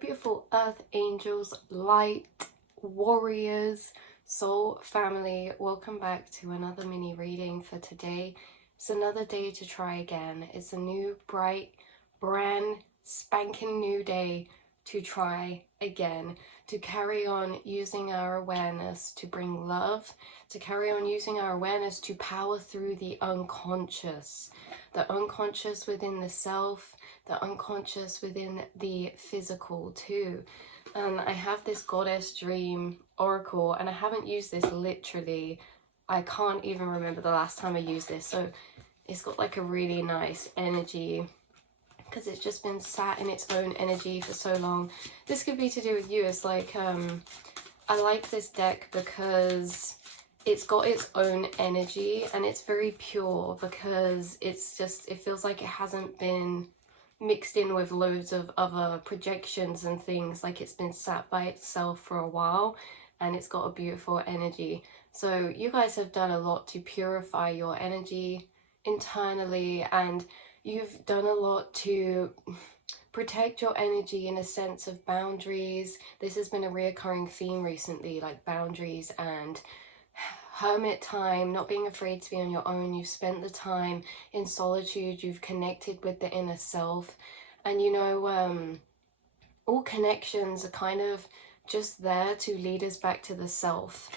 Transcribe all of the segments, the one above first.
beautiful earth angels, light warriors, soul family. Welcome back to another mini reading for today. It's another day to try again. It's a new, bright, brand spanking new day to try again, to carry on using our awareness to bring love, to carry on using our awareness to power through the unconscious within the self, the unconscious within the physical too. And I have this goddess dream oracle, and I haven't used this literally. I can't even remember the last time I used this, so it's got like a really nice energy because it's just been sat in its own energy for so long. This could be to do with you. It's like I like this deck because it's got its own energy and it's very pure, because it's just, it feels like it hasn't been mixed in with loads of other projections and things. Like it's been sat by itself for a while and it's got a beautiful energy. So you guys have done a lot to purify your energy internally, and you've done a lot to protect your energy in a sense of boundaries. This has been a reoccurring theme recently, like boundaries and hermit time, not being afraid to be on your own. You've spent the time in solitude, you've connected with the inner self, and you know, all connections are kind of just there to lead us back to the self,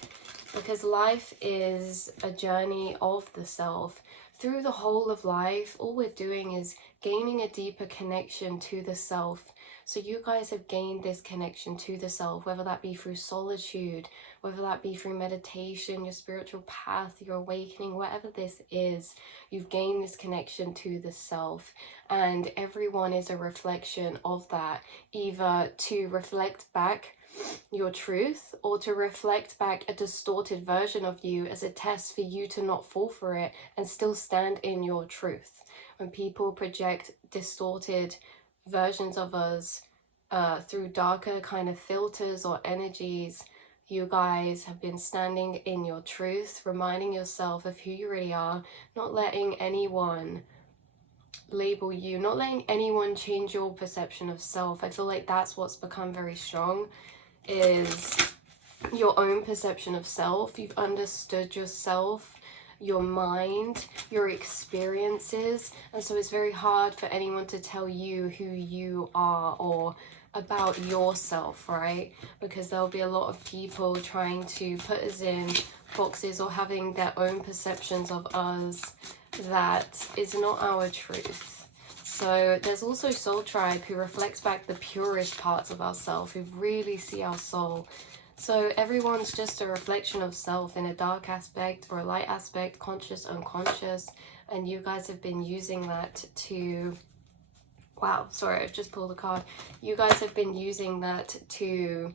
because life is a journey of the self. Through the whole of life, all we're doing is gaining a deeper connection to the self. So you guys have gained this connection to the self, whether that be through solitude, whether that be through meditation, your spiritual path, your awakening, whatever this is, you've gained this connection to the self. And everyone is a reflection of that, either to reflect back your truth or to reflect back a distorted version of you as a test for you to not fall for it and still stand in your truth. When people project distorted versions of us through darker kind of filters or energies, you guys have been standing in your truth, reminding yourself of who you really are, not letting anyone label you, not letting anyone change your perception of self. I feel like that's what's become very strong, is your own perception of self. You've understood yourself, your mind, your experiences, and so it's very hard for anyone to tell you who you are or about yourself, right? Because there'll be a lot of people trying to put us in boxes or having their own perceptions of us that is not our truth. So there's also Soul Tribe, who reflects back the purest parts of ourselves, who really see our soul. So everyone's just a reflection of self in a dark aspect or a light aspect, conscious, unconscious, and you guys have been using that to, wow, sorry, I've just pulled a card. You guys have been using that to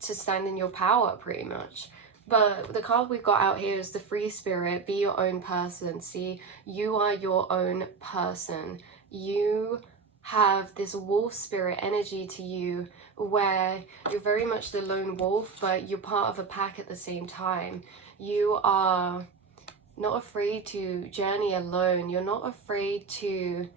stand in your power, pretty much. But the card we've got out here is the Free Spirit. Be your own person. See, you are your own person. You have this wolf spirit energy to you, where you're very much the lone wolf, but you're part of a pack at the same time. You are not afraid to journey alone. You're not afraid to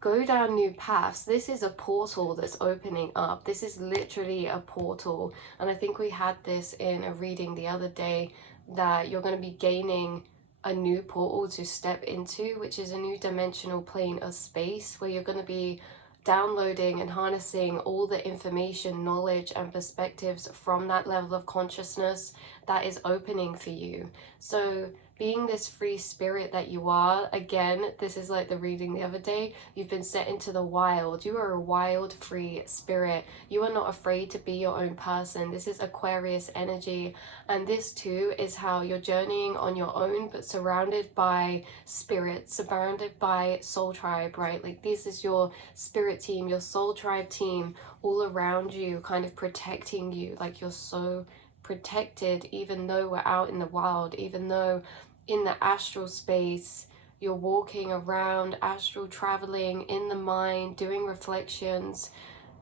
go down new paths. This is a portal that's opening up. This is literally a portal. And I think we had this in a reading the other day, that you're going to be gaining a new portal to step into, which is a new dimensional plane of space, where you're going to be downloading and harnessing all the information, knowledge, and perspectives from that level of consciousness that is opening for you. So being this free spirit that you are, again, this is like the reading the other day, you've been set into the wild. You are a wild, free spirit. You are not afraid to be your own person. This is Aquarius energy, and this too is how you're journeying on your own, but surrounded by spirit, surrounded by Soul Tribe, right? Like this is your spirit team, your Soul Tribe team all around you, kind of protecting you. Like you're so protected, even though we're out in the wild, even though in the astral space you're walking around, astral traveling in the mind, doing reflections.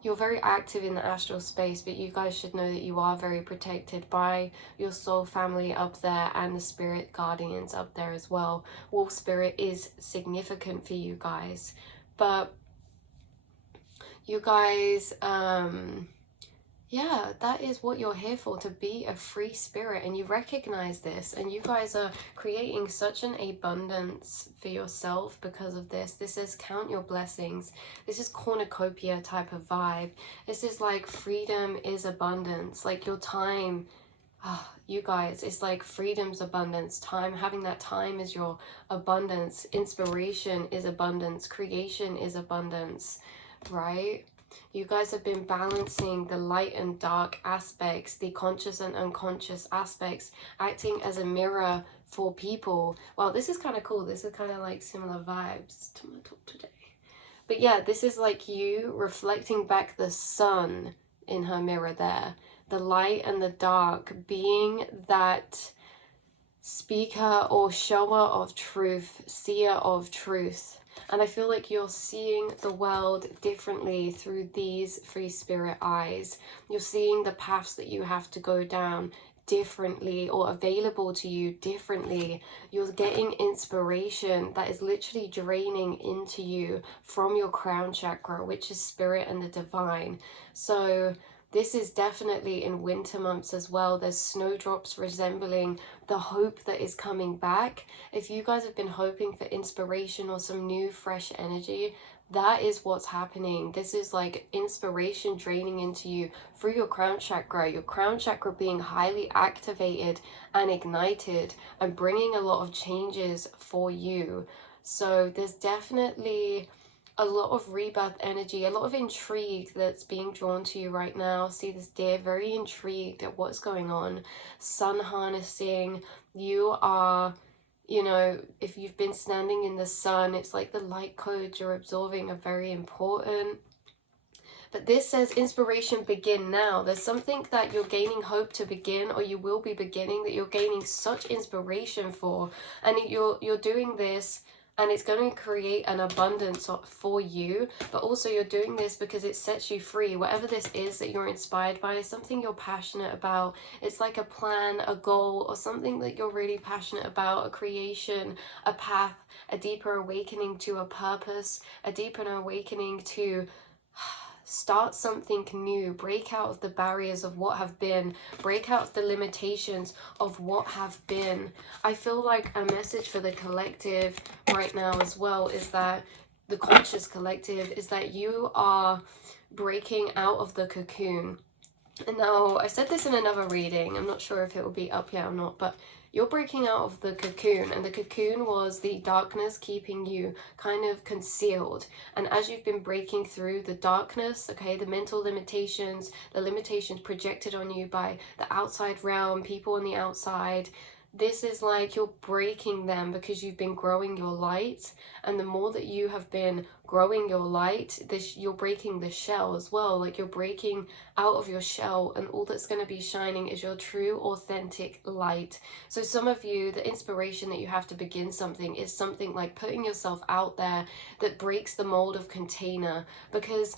You're very active in the astral space, but you guys should know that you are very protected by your soul family up there and the spirit guardians up there as well. Wolf spirit is significant for you guys, but You guys, yeah, that is what you're here for, to be a free spirit, and you recognize this, and you guys are creating such an abundance for yourself because of this. This is count your blessings. This is cornucopia type of vibe. This is like freedom is abundance, like your time. You guys, it's like freedom's abundance. Time, having that time is your abundance. Inspiration is abundance. Creation is abundance, right? You guys have been balancing the light and dark aspects, the conscious and unconscious aspects, acting as a mirror for people. Wow, this is kind of cool. This is kind of like similar vibes to my talk today. But yeah, this is like you reflecting back the sun in her mirror there. The light and the dark, being that speaker or shower of truth, seer of truth. And I feel like you're seeing the world differently through these free spirit eyes. You're seeing the paths that you have to go down differently, or available to you differently. You're getting inspiration that is literally draining into you from your crown chakra, which is spirit and the divine. So this is definitely in winter months as well. There's snowdrops resembling the hope that is coming back. If you guys have been hoping for inspiration or some new fresh energy, that is what's happening. This is like inspiration draining into you through your crown chakra being highly activated and ignited and bringing a lot of changes for you. So there's definitely a lot of rebirth energy, a lot of intrigue that's being drawn to you right now. See this deer, very intrigued at what's going on. Sun harnessing, you are, you know, if you've been standing in the sun, it's like the light codes you're absorbing are very important. But this says inspiration begin now. There's something that you're gaining hope to begin, or you will be beginning, that you're gaining such inspiration for, and you're doing this, and it's going to create an abundance for you. But also you're doing this because it sets you free. Whatever this is that you're inspired by, something you're passionate about. It's like a plan, a goal, or something that you're really passionate about, a creation, a path, a deeper awakening to a purpose, a deeper awakening to start something new, break out of the barriers of what have been, break out of the limitations of what have been. I feel like a message for the collective right now as well is that the conscious collective is that you are breaking out of the cocoon. And now, I said this in another reading, I'm not sure if it will be up yet or not, but you're breaking out of the cocoon, and the cocoon was the darkness keeping you kind of concealed. And as you've been breaking through the darkness, okay, the mental limitations, the limitations projected on you by the outside realm, people on the outside, this is like you're breaking them because you've been growing your light. And the more that you have been growing your light, you're breaking the shell as well. Like you're breaking out of your shell, and all that's going to be shining is your true authentic light. So some of you, the inspiration that you have to begin something is something like putting yourself out there that breaks the mold of container, because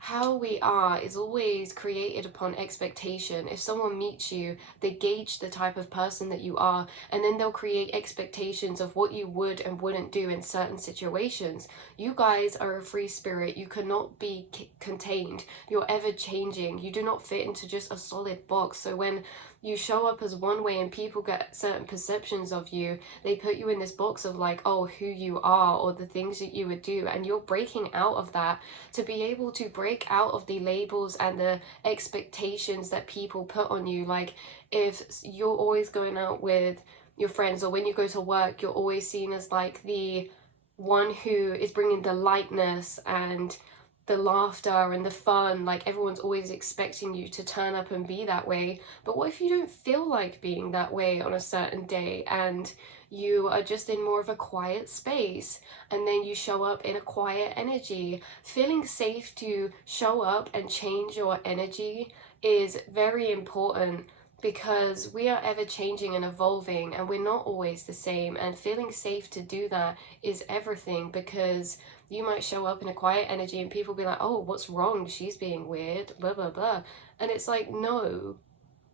how we are is always created upon expectation. If someone meets you, they gauge the type of person that you are, and then they'll create expectations of what you would and wouldn't do in certain situations. You guys are a free spirit. You cannot be contained. You're ever changing. You do not fit into just a solid box. So when you show up as one way and people get certain perceptions of you, they put you in this box of like, oh, who you are or the things that you would do, and you're breaking out of that to be able to break out of the labels and the expectations that people put on you. Like if you're always going out with your friends, or when you go to work, you're always seen as like the one who is bringing the lightness and the laughter and the fun, like everyone's always expecting you to turn up and be that way. But what if you don't feel like being that way on a certain day, and you are just in more of a quiet space, and then you show up in a quiet energy? Feeling safe to show up and change your energy is very important, because we are ever changing and evolving, and we're not always the same, and feeling safe to do that is everything. Because you might show up in a quiet energy and people be like, oh, what's wrong? She's being weird, blah, blah, blah. And it's like, no,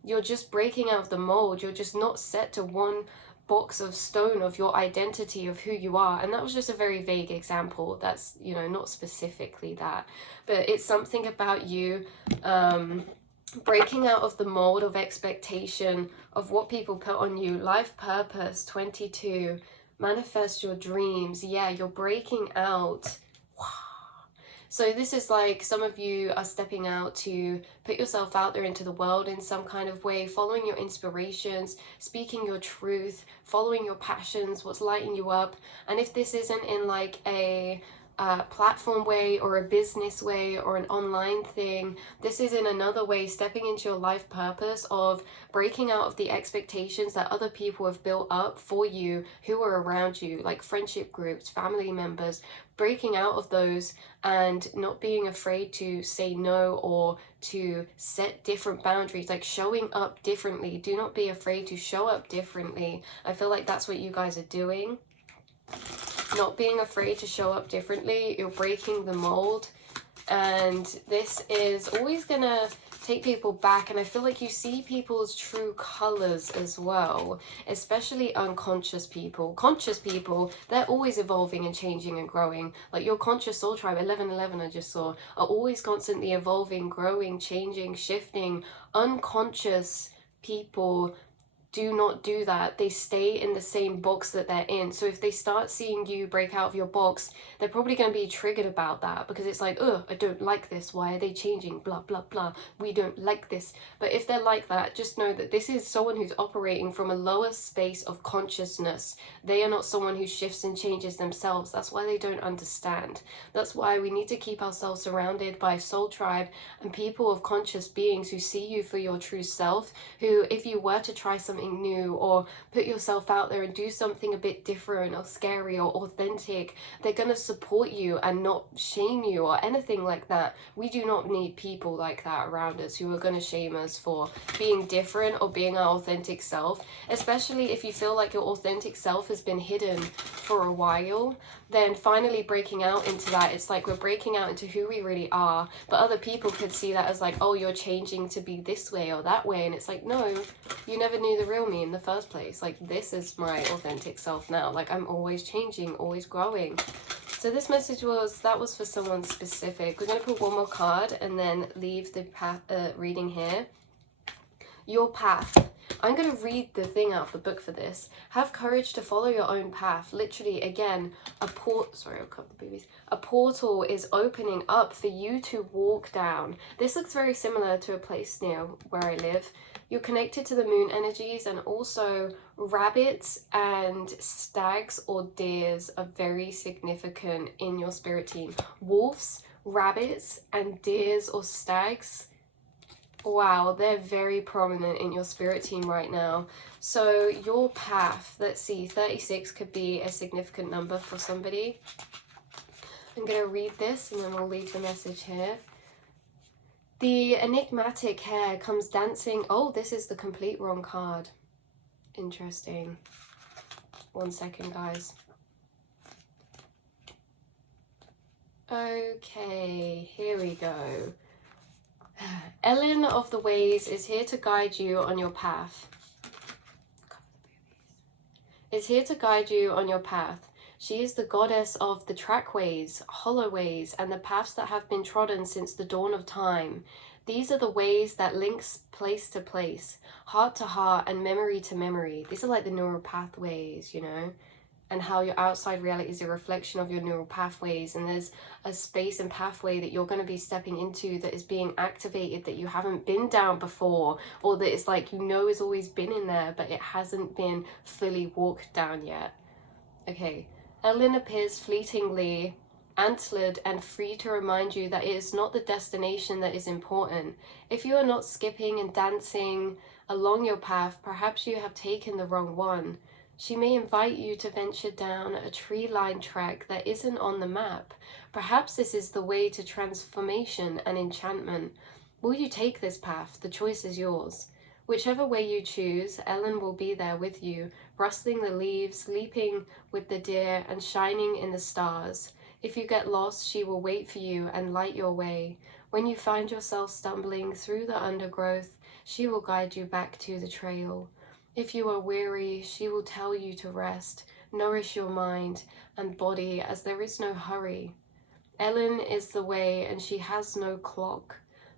you're just breaking out of the mold. You're just not set to one box of stone of your identity of who you are. And that was just a very vague example. That's, you know, not specifically that, but it's something about you breaking out of the mold of expectation of what people put on you. Life purpose 22, manifest your dreams. Yeah, you're breaking out. So this is like some of you are stepping out to put yourself out there into the world in some kind of way, following your inspirations, speaking your truth, following your passions, what's lighting you up. And if this isn't in like a platform way or a business way or an online thing, this is in another way, stepping into your life purpose of breaking out of the expectations that other people have built up for you who are around you, like friendship groups, family members, breaking out of those and not being afraid to say no or to set different boundaries, like showing up differently. Do not be afraid to show up differently. I feel like that's what you guys are doing. Not being afraid to show up differently. You're breaking the mold, and this is always gonna take people back. And I feel like you see people's true colors as well, especially unconscious people. Conscious people, they're always evolving and changing and growing. Like your conscious soul tribe, 1111 I just saw, are always constantly evolving, growing, changing, shifting. Unconscious people do not do that. They stay in the same box that they're in. So if they start seeing you break out of your box, they're probably going to be triggered about that, because it's like, oh, I don't like this. Why are they changing? Blah, blah, blah. We don't like this. But if they're like that, just know that this is someone who's operating from a lower space of consciousness. They are not someone who shifts and changes themselves. That's why they don't understand. That's why we need to keep ourselves surrounded by soul tribe and people of conscious beings who see you for your true self, who, if you were to try something new or put yourself out there and do something a bit different or scary or authentic, they're going to support you and not shame you or anything like that. We do not need people like that around us who are going to shame us for being different or being our authentic self, especially if you feel like your authentic self has been hidden for a while. Then finally breaking out into that, it's like we're breaking out into who we really are, but other people could see that as like, oh, you're changing to be this way or that way, and it's like, no, you never knew the real me in the first place. Like, this is my authentic self now. Like, I'm always changing, always growing. So this message was, that was for someone specific. We're going to put one more card and then leave the path reading here. Your path. I'm going to read the thing out of the book for this. Have courage to follow your own path. Literally, again, a portal is opening up for you to walk down. This looks very similar to a place near where I live. You're connected to the moon energies, and also rabbits and stags or deers are very significant in your spirit team. Wolves, rabbits, and deers or stags, wow, they're very prominent in your spirit team right now. So your path, let's see, 36 could be a significant number for somebody. I'm going to read this and then we'll leave the message here. The enigmatic hair comes dancing. Oh, this is the complete wrong card. Interesting. 1 second, guys. Okay, here we go. Ellen of the Ways is here to guide you on your path. Is here to guide you on your path. She is the goddess of the trackways, holloways, and the paths that have been trodden since the dawn of time. These are the ways that links place to place, heart to heart, and memory to memory. These are like the neural pathways, you know, and how your outside reality is a reflection of your neural pathways. And there's a space and pathway that you're going to be stepping into that is being activated that you haven't been down before, or that it's like, you know, has always been in there, but it hasn't been fully walked down yet. Okay. Ellen appears fleetingly, antlered and free to remind you that it is not the destination that is important. If you are not skipping and dancing along your path, perhaps you have taken the wrong one. She may invite you to venture down a tree-lined track that isn't on the map. Perhaps this is the way to transformation and enchantment. Will you take this path? The choice is yours. Whichever way you choose, Ellen will be there with you, rustling the leaves, sleeping with the deer, and shining in the stars. If you get lost, she will wait for you and light your way. When you find yourself stumbling through the undergrowth, she will guide you back to the trail. If you are weary, she will tell you to rest. Nourish your mind and body, as there is no hurry. Ellen is the way, and she has no clock.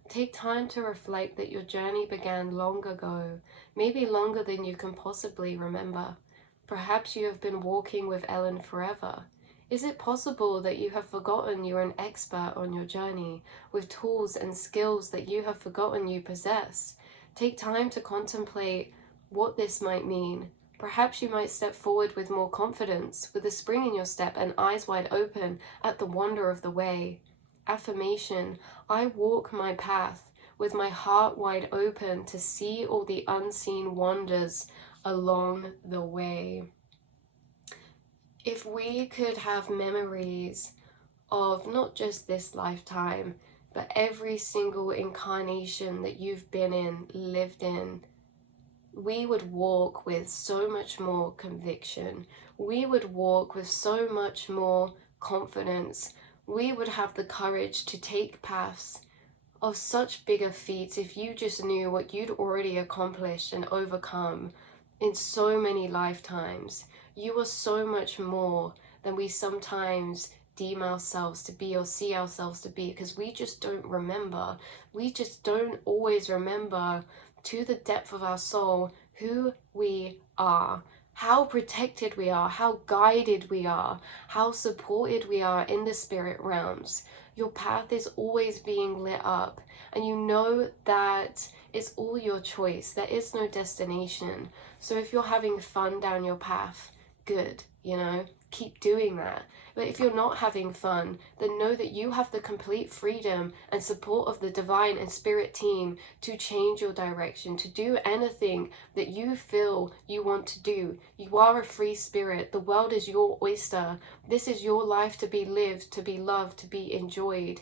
Take time to reflect that your journey began long ago, maybe longer than you can possibly remember. Perhaps you have been walking with Ellen forever. Is it possible that you have forgotten you're an expert on your journey, with tools and skills that you have forgotten you possess? Take time to contemplate what this might mean. Perhaps you might step forward with more confidence, with a spring in your step and eyes wide open at the wonder of the way. Affirmation: I walk my path with my heart wide open to see all the unseen wonders along the way. If we could have memories of not just this lifetime, but every single incarnation that you've been in, lived in, we would walk with so much more conviction. We would walk with so much more confidence. We would have the courage to take paths of such bigger feats if you just knew what you'd already accomplished and overcome in so many lifetimes. You are so much more than we sometimes deem ourselves to be or see ourselves to be, because we just don't remember. We just don't always remember to the depth of our soul who we are, how protected we are, how guided we are, how supported we are in the spirit realms. Your path is always being lit up, and you know that it's all your choice. There is no destination. So if you're having fun down your path, good, keep doing that. But if you're not having fun, then know that you have the complete freedom and support of the divine and spirit team to change your direction, to do anything that you feel you want to do. You are a free spirit. The world is your oyster. This is your life to be lived, to be loved, to be enjoyed.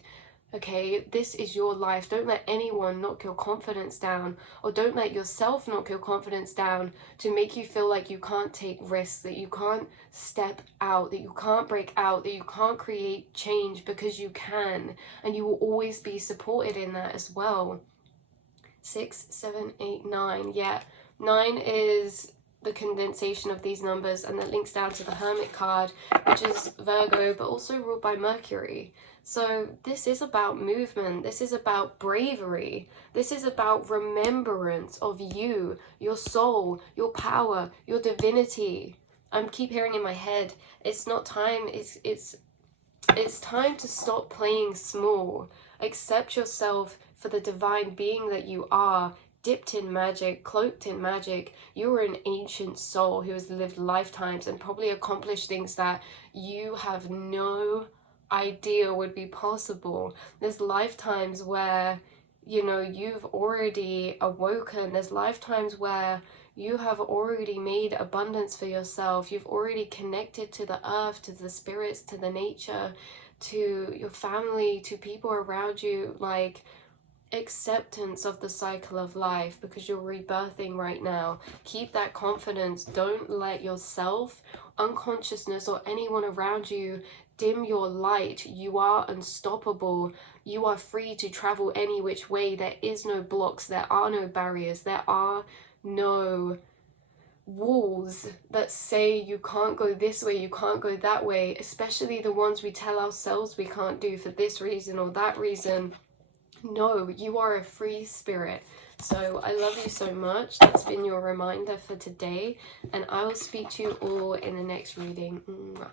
Okay, this is your life. Don't let anyone knock your confidence down, or don't let yourself knock your confidence down to make you feel like you can't take risks, that you can't step out, that you can't break out, that you can't create change, because you can, and you will always be supported in that as well. 6, 7, 8, 9. Yeah, 9 is the condensation of these numbers, and that links down to the Hermit card, which is Virgo, but also ruled by Mercury. So this is about movement. This is about bravery. This is about remembrance of you, your soul, your power, your divinity. I keep hearing in my head, it's not time, it's time to stop playing small. Accept yourself for the divine being that you are, dipped in magic, cloaked in magic. You are an ancient soul who has lived lifetimes and probably accomplished things that you have no idea would be possible. There's lifetimes where, you've already awoken. There's lifetimes where you have already made abundance for yourself. You've already connected to the earth, to the spirits, to the nature, to your family, to people around you. Like, acceptance of the cycle of life, because you're rebirthing right now. Keep that confidence. Don't let yourself, unconsciousness, or anyone around you dim your light. You are unstoppable. You are free to travel any which way. There is no blocks. There are no barriers. There are no walls that say you can't go this way, you can't go that way, especially the ones we tell ourselves we can't do for this reason or that reason. No, you are a free spirit. So I love you so much. That's been your reminder for today, and I will speak to you all in the next reading. Mwah.